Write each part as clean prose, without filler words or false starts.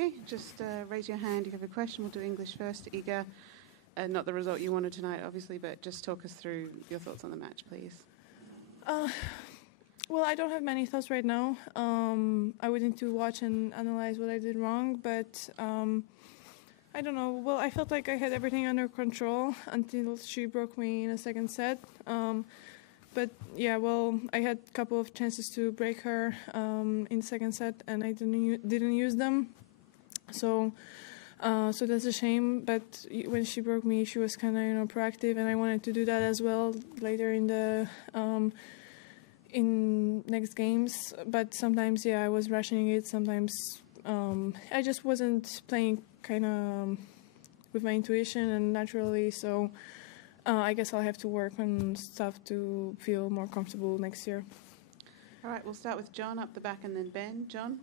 Okay, just raise your hand if you have a question. We'll do English first. Iga, not the result you wanted tonight, obviously, but just talk us through your thoughts on the match, please. Well, I don't have many thoughts right now. I would need to watch and analyze what I did wrong, but I don't know. Well, I felt like I had everything under control until she broke me in a second set. But yeah, well, I had a couple of chances to break her in second set, and I didn't use them. So that's a shame. But when she broke me, she was kind of proactive, and I wanted to do that as well later in the in next games. But sometimes, yeah, I was rushing it. Sometimes I just wasn't playing kind of with my intuition and naturally. So I guess I'll have to work on stuff to feel more comfortable next year. All right, we'll start with John up the back and then Ben. John?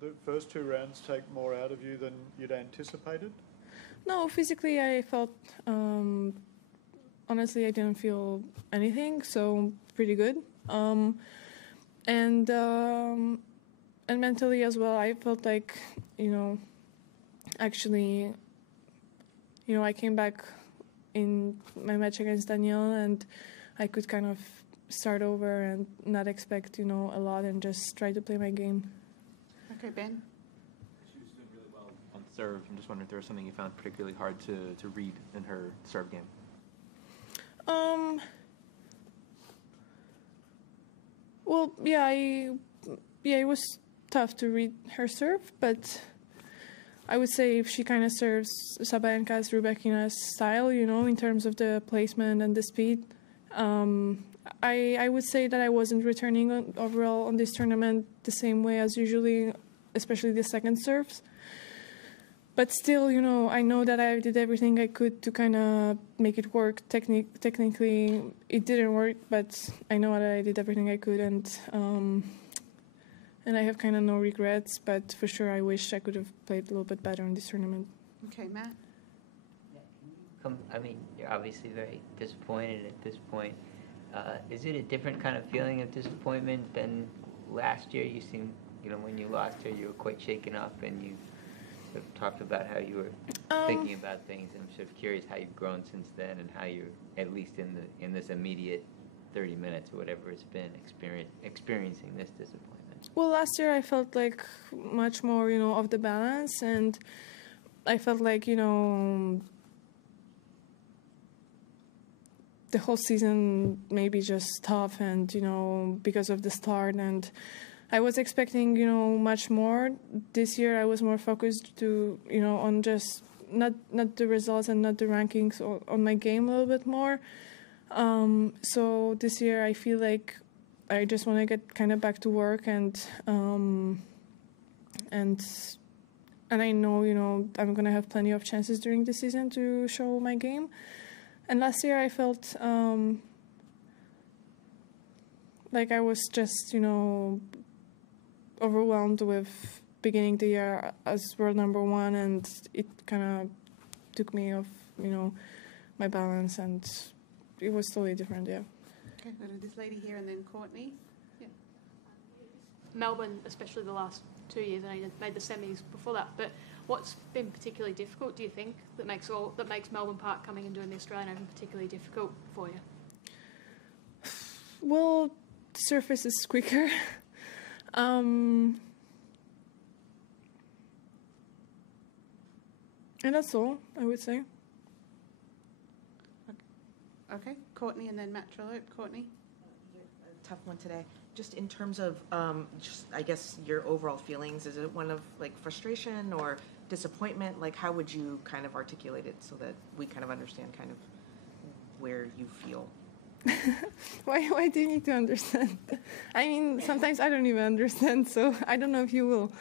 The first two rounds take more out of you than you'd anticipated? No, physically I felt, honestly, I didn't feel anything, so pretty good. And mentally as well, I felt like, actually, I came back in my match against Danielle, and I could kind of start over and not expect, a lot and just try to play my game. Okay, Ben? She was doing really well on serve. I'm just wondering if there was something you found particularly hard to read in her serve game. Well, it was tough to read her serve, but I would say if she kind of serves Sabalenka's, Rybakina's style, in terms of the placement and the speed, I would say that I wasn't returning overall on this tournament the same way as usually, especially the second serves. But still, I know that I did everything I could to kind of make it work. Technically, it didn't work, but I know that I did everything I could, and I have kind of no regrets. But for sure, I wish I could have played a little bit better in this tournament. Okay, Matt? You're obviously very disappointed at this point. Is it a different kind of feeling of disappointment than last year? You seem, when you lost her, you were quite shaken up, and you sort of talked about how you were thinking about things. And I'm sort of curious how you've grown since then, and how you're, at least in this immediate 30 minutes or whatever it's been, experiencing this disappointment. Well, last year I felt like much more, off the balance, and I felt like, the whole season maybe just tough, and because of the start, and I was expecting much more. This year I was more focused to on just not the results and not the rankings, or on my game a little bit more. So this year I feel like I just want to get kind of back to work, and I know I'm gonna have plenty of chances during the season to show my game. And last year I felt like I was just, overwhelmed with beginning the year as world number one, and it kind of took me off, my balance, and it was totally different, yeah. Okay, go to this lady here and then Courtney. Yeah. Melbourne, especially the last 2 years, and I made the semis before that, but what's been particularly difficult, do you think, that makes Melbourne Park coming and doing the Australian Open particularly difficult for you? Well, the surface is quicker. And that's all, I would say. Okay, Courtney and then Matt Trello. Courtney? A tough one today. Just in terms of, I guess, your overall feelings, is it one of, frustration or disappointment? How would you kind of articulate it so that we kind of understand kind of where you feel? Why do you need to understand? I mean, sometimes I don't even understand, so I don't know if you will.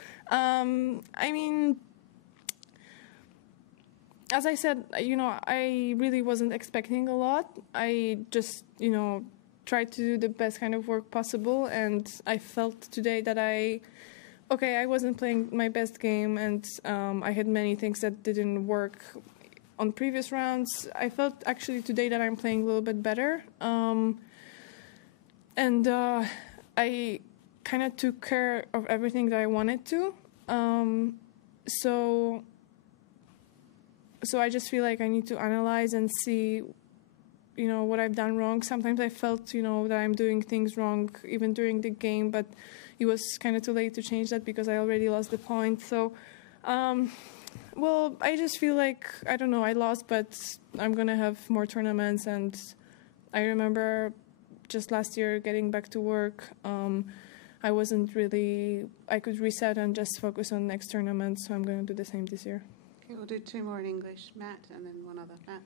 As I said, I really wasn't expecting a lot. I just, tried to do the best kind of work possible, and I felt today that I wasn't playing my best game, and I had many things that didn't work on previous rounds. I felt actually today that I'm playing a little bit better, and I kind of took care of everything that I wanted to, so I just feel like I need to analyze and see, what I've done wrong. Sometimes I felt, that I'm doing things wrong even during the game, but it was kind of too late to change that because I already lost the point. So, I just feel like, I don't know, I lost, but I'm going to have more tournaments. And I remember just last year getting back to work, I could reset and just focus on next tournament, so I'm going to do the same this year. Okay, we'll do 2 more in English. Matt, and then one other. Matt.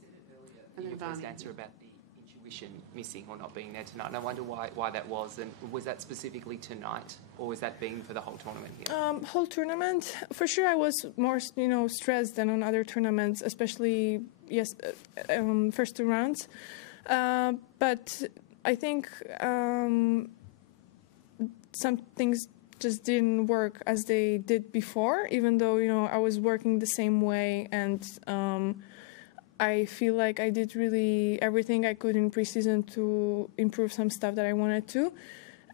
You said it earlier And in then your first Vani. answer about the intuition missing or not being there tonight, and I wonder why that was, and was that specifically tonight, or was that being for the whole tournament here? Whole tournament, for sure I was more, stressed than on other tournaments, especially, first 2 rounds. But I think some things just didn't work as they did before, even though, I was working the same way, and I feel like I did really everything I could in preseason to improve some stuff that I wanted to.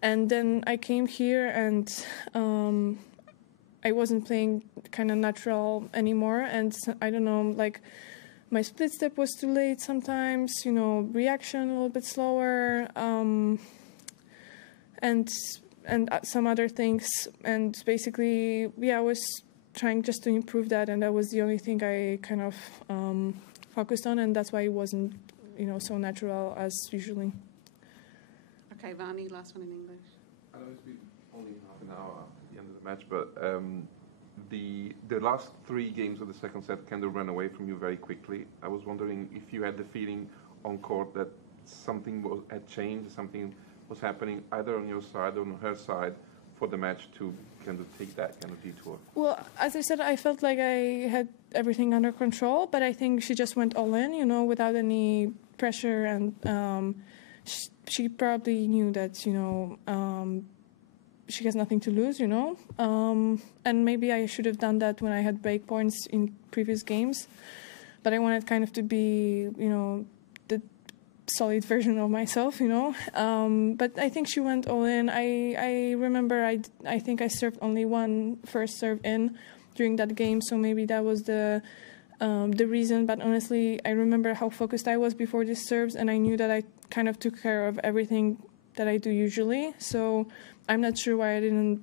And then I came here and I wasn't playing kind of natural anymore, and I don't know, like my split step was too late sometimes, reaction a little bit slower, and some other things, and basically, I was trying just to improve that, and that was the only thing I kind of focused on, and that's why it wasn't, so natural as usually. Okay, Vani, last one in English. I know it's been only half an hour at the end of the match, but the last 3 games of the second set kind of ran away from you very quickly. I was wondering if you had the feeling on court that something had changed, something was happening either on your side or on her side for the match to kind of take that kind of detour? Well, as I said, I felt like I had everything under control, but I think she just went all in, without any pressure, and she probably knew that, she has nothing to lose, and maybe I should have done that when I had break points in previous games, but I wanted kind of to be, the solid version of myself, but I think she went all in. I remember I think I served only one first serve in during that game, so maybe that was the reason, but honestly I remember how focused I was before these serves, and I knew that I kind of took care of everything that I do usually, so I'm not sure why I didn't,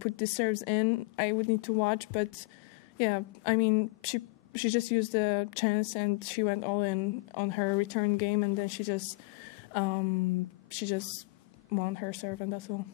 put the serves in. I would need to watch, but yeah, I mean, she just used the chance and she went all in on her return game, and then she just won her serve, and that's all.